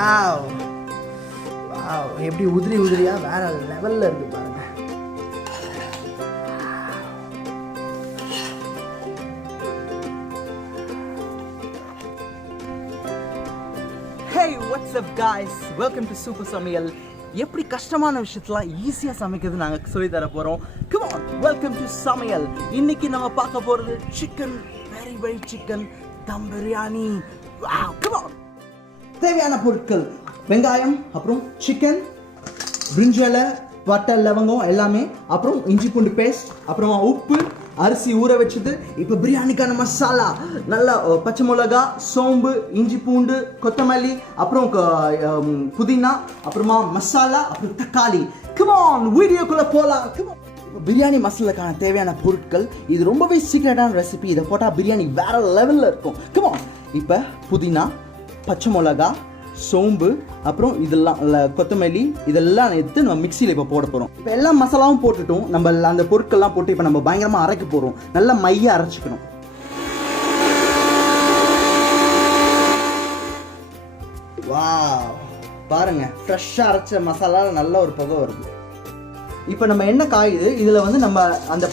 Wow wow, எப்படி உதிரி உதிரியா வேற லெவல்ல இருக்கு பாருங்க. Hey, what's up guys? Welcome to Super Samayal. எப்படி கஷ்டமான விஷயத்தெல்லாம் ஈஸியாக சமைக்கிறது நாங்கள் சொல்லி தர போகிறோம். Come on, welcome to Samayal. இன்னைக்கு நம்ம பார்க்க போகிறது chicken, very chicken them biryani. Wow, come on. தேவையான பொருட்கள் வெங்காயம், அப்புறம் சிக்கன், பிரிஞ்சலை, பட்டை, லவங்கம் எல்லாமே, அப்புறம் இஞ்சி பூண்டு பேஸ்ட், அப்புறமா உப்பு, அரிசி ஊற வச்சது. இப்போ பிரியாணிக்கான மசாலா நல்லா பச்சை மிளகா, சோம்பு, இஞ்சி பூண்டு, கொத்தமல்லி, அப்புறம் புதினா, அப்புறமா மசாலா, அப்புறம் தக்காளி. கம் ஆன், வீடியோக்குள்ள போலாம். Come on. பிரியாணி மசாலாக்கான தேவையான பொருட்கள், இது ரொம்பவே சீக்ரெட்டான ரெசிபி. இதை போட்டால் பிரியாணி வேற லெவலில் இருக்கும். Come on. இப்போ புதினா, பச்சை மிளகா, சோம்பு, அப்புறம் இதெல்லாம் கொத்தமல்லி, இதெல்லாம் எடுத்து நம்ம மிக்சியில் இப்போ போட போகிறோம். இப்போ எல்லா மசாலாவும் போட்டுட்டோம். நம்ம அந்த பொருட்கள்லாம் போட்டு இப்போ நம்ம பயங்கரமாக அரைக்க போகிறோம். நல்லா மையாக அரைச்சிக்கணும். வா பாருங்க, ஃப்ரெஷ்ஷாக அரைச்ச மசாலா நல்ல ஒரு புகை வருது. இப்போ நம்ம என்ன காயுது, இதில் வந்து நம்ம அந்த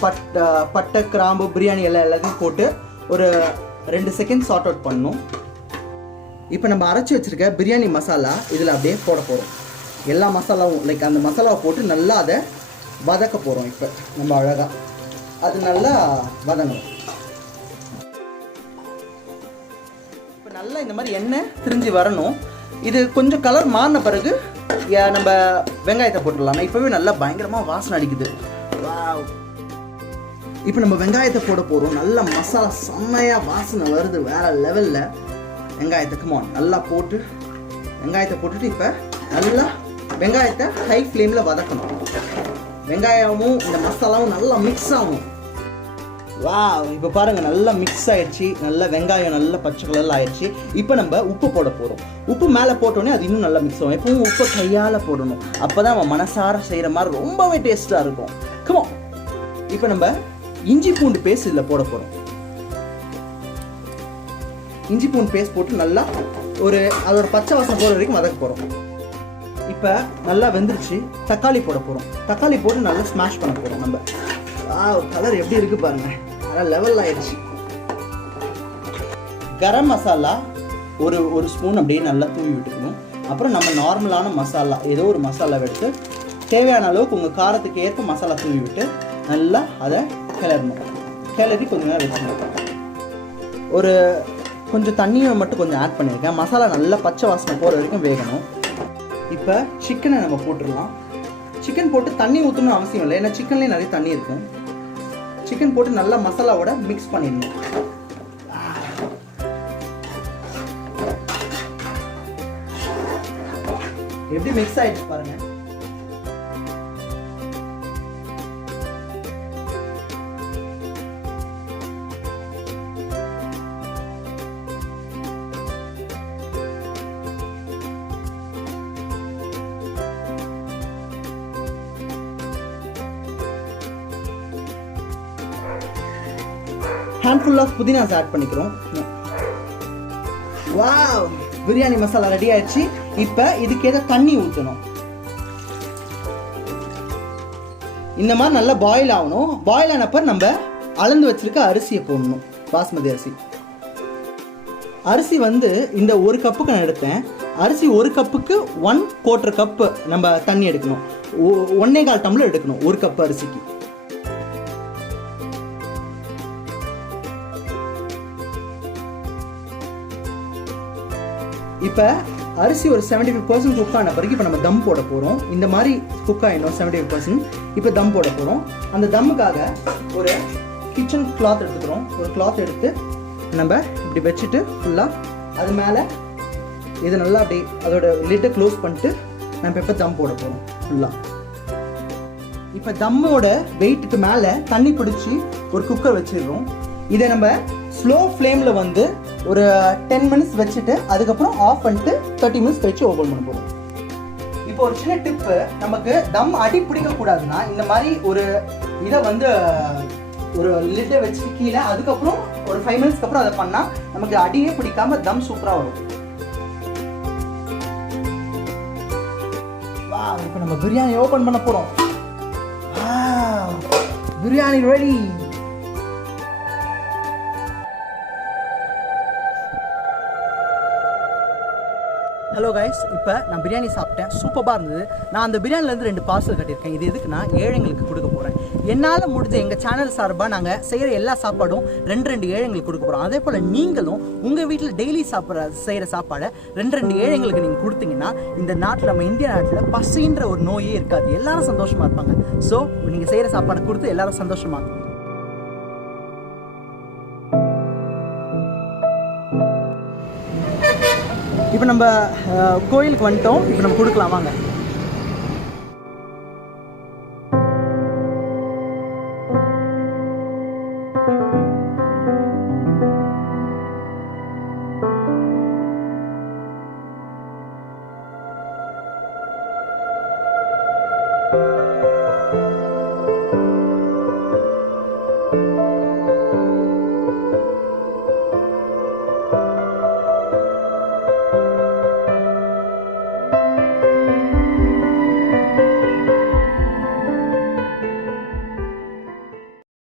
பட்டை, கிராம்பு, பிரியாணி எல்லாத்தையும் போட்டு ஒரு 2 செகண்ட் சார்ட் அவுட் பண்ணணும். இப்போ நம்ம அரைச்சி வச்சுருக்க பிரியாணி மசாலா இதில் அப்படியே போட போகிறோம். எல்லா மசாலாவும் அந்த மசாலாவை போட்டு நல்லா அதை வதக்க போகிறோம். இப்போ நம்ம அழகாக அது நல்லா வதங்கணும். இப்போ நல்லா இந்த மாதிரி எண்ணெய் திரிஞ்சு வரணும். இது கொஞ்சம் கலர் மாறின பிறகு நம்ம வெங்காயத்தை போட்டுடலாம். இப்போவே நல்லா பயங்கரமாக வாசனை அடிக்குது. இப்போ நம்ம வெங்காயத்தை போட போகிறோம். நல்ல மசாலா செம்மையாக வாசனை வருது வேற லெவலில். வெங்காயத்தை நல்லா போட்டு வெங்காயத்தை போட்டுட்டு இப்போ நல்லா வெங்காயத்தை ஹை ஃப்ளேமில் வதக்கணும். வெங்காயமும் இந்த மசாலாவும் நல்லா மிக்ஸ் ஆகும். வா இப்போ பாருங்கள், நல்லா மிக்ஸ் ஆயிடுச்சு. நல்லா வெங்காயம் நல்லா பச்சை கலரில் ஆயிடுச்சு. இப்போ நம்ம உப்பு போட போகிறோம். உப்பு மேலே போட்டோன்னே அது இன்னும் நல்லா மிக்ஸ் ஆகும். எப்பவும் உப்பை கையால் போடணும். அப்போ தான் நம்ம மனசார செய்கிற மாதிரி ரொம்பவே டேஸ்ட்டாக இருக்கும். கமோ இப்போ நம்ம இஞ்சி பூண்டு பேஸ்ட் இதில் போட போகிறோம். இஞ்சி பூண்டு பேஸ்ட் போட்டு நல்லா அதோட பச்சை வாசனை போகிற வரைக்கும் வதக்க போகிறோம். இப்போ நல்லா வெந்துருச்சு. தக்காளி போட போகிறோம். தக்காளி போட்டு நல்லா ஸ்மாஷ் பண்ண போகிறோம். நம்ம கலர் எப்படி இருக்குது பாருங்கள், நல்லா லெவல் ஆயிடுச்சு. கரம் மசாலா ஒரு ஸ்பூன் அப்படியே நல்லா தூவி விட்டுக்கணும். அப்புறம் நம்ம நார்மலான மசாலா ஏதோ ஒரு மசாலா எடுத்து தேவையான அளவுக்கு உங்கள் காரத்துக்கு ஏற்ப மசாலா தூவி விட்டு நல்லா அதை கிளறணும். கிளறி கொஞ்சம் நேரம் வச்சுக்கணும். கொஞ்சம் தண்ணியை மட்டும் கொஞ்சம் ஆட் பண்ணியிருக்கேன். மசாலா நல்லா பச்சை வாசனை போகிற வரைக்கும் வேகணும். இப்போ சிக்கனை நம்ம போட்டுடலாம். சிக்கன் போட்டு தண்ணி ஊற்றணும் அவசியம் இல்லை, ஏன்னா சிக்கன்லேயே நிறைய தண்ணி இருக்கும். சிக்கன் போட்டு நல்லா மசாலாவோட மிக்ஸ் பண்ணிடணும். எப்படி மிக்ஸ் ஆகிடுச்சு பாருங்கள். ஹேண்ட்ஃபுல் ஆஃப் புதினாஸ் ஆட் பண்ணிக்கிறோம். வாவ், பிரியாணி மசாலா ரெடி ஆயிடுச்சு. இப்போ இதுக்கு ஏதோ தண்ணி ஊற்றணும். இந்த மாதிரி நல்லா பாயில் ஆகணும். பாயில் ஆனப்ப நம்ம அளந்து வச்சிருக்க அரிசியை போடணும். பாஸ்மதி அரிசி. அரிசி வந்து இந்த 1 கப்புக்கு நான் எடுத்தேன். அரிசி 1 கப்புக்கு 1/4 கப்பு நம்ம தண்ணி எடுக்கணும். 1.25 டம்ளர் எடுக்கணும் 1 கப்பு அரிசிக்கு. இப்போ அரிசி ஒரு 75% குக் ஆன பிறகு இப்போ நம்ம தம் போட போகிறோம். இந்த மாதிரி குக் ஆகிடும் 75%. இப்போ தம் போட போகிறோம். அந்த தம்முக்காக ஒரு கிச்சன் கிளாத் எடுத்துக்கிறோம். ஒரு கிளாத் எடுத்து நம்ம இப்படி வச்சுட்டு ஃபுல்லாக அது மேலே இது நல்லா அப்படி அதோட லிட்டை க்ளோஸ் பண்ணிட்டு நம்ம இப்போ தம் போட போகிறோம் ஃபுல்லாக. இப்போ தம்மோட வெயிட்டுக்கு மேலே தண்ணி பிடிச்சி ஒரு குக்கர் வச்சிடுறோம். இதை நம்ம ஸ்லோ ஃப்ளேமில் வந்து ஒரு 10 மினிட்ஸ் வச்சுட்டு அதுக்கப்புறம் ஆஃப் பண்ணிட்டு 30 மினிட்ஸ் கழிச்சு ஓப்பன் பண்ண போகிறோம். இப்போ ஒரு சின்ன டிப்பு, நமக்கு தம் அடி பிடிக்க கூடாதுன்னா இந்த மாதிரி ஒரு இதை வந்து ஒரு லிட்டை வச்சுட்டு கீழே அதுக்கப்புறம் ஒரு 5 மினிட்ஸ்க்கு அப்புறம் அதை பண்ணால் நமக்கு அடியே பிடிக்காம தம் சூப்பராக வரும். இப்போ நம்ம பிரியாணி ஓப்பன் பண்ண போகிறோம். பிரியாணி ரெடி. ஹலோ கைஸ், இப்போ நான் பிரியாணி சாப்பிட்டேன், சூப்பராக இருந்தது. நான் அந்த பிரியாணிலேருந்து 2 பார்சல் கட்டியிருக்கேன். இது எதுக்கு நான் ஏழைங்களுக்கு கொடுக்க போகிறேன். என்னால் முடிஞ்ச எங்கள் சேனல் சார்பாக நாங்கள் செய்கிற எல்லா சாப்பாடும் 2 ஏழைங்களுக்கு கொடுக்க போகிறோம். அதே போல் நீங்களும் உங்கள் வீட்டில் டெய்லி செய்கிற சாப்பாடை 2 ஏழைங்களுக்கு நீங்கள் கொடுத்தீங்கன்னா இந்த நாட்டில், நம்ம இந்திய நாட்டில் பசின்ற ஒரு நோயே இருக்காது. எல்லாரும் சந்தோஷமாக இருப்பாங்க. ஸோ நீங்கள் செய்கிற சாப்பாடை கொடுத்து எல்லாரும் சந்தோஷமாக. இப்போ நம்ம கோயிலுக்கு வந்துட்டோம். இப்போ நம்ம கொடுக்கலாம் வாங்க.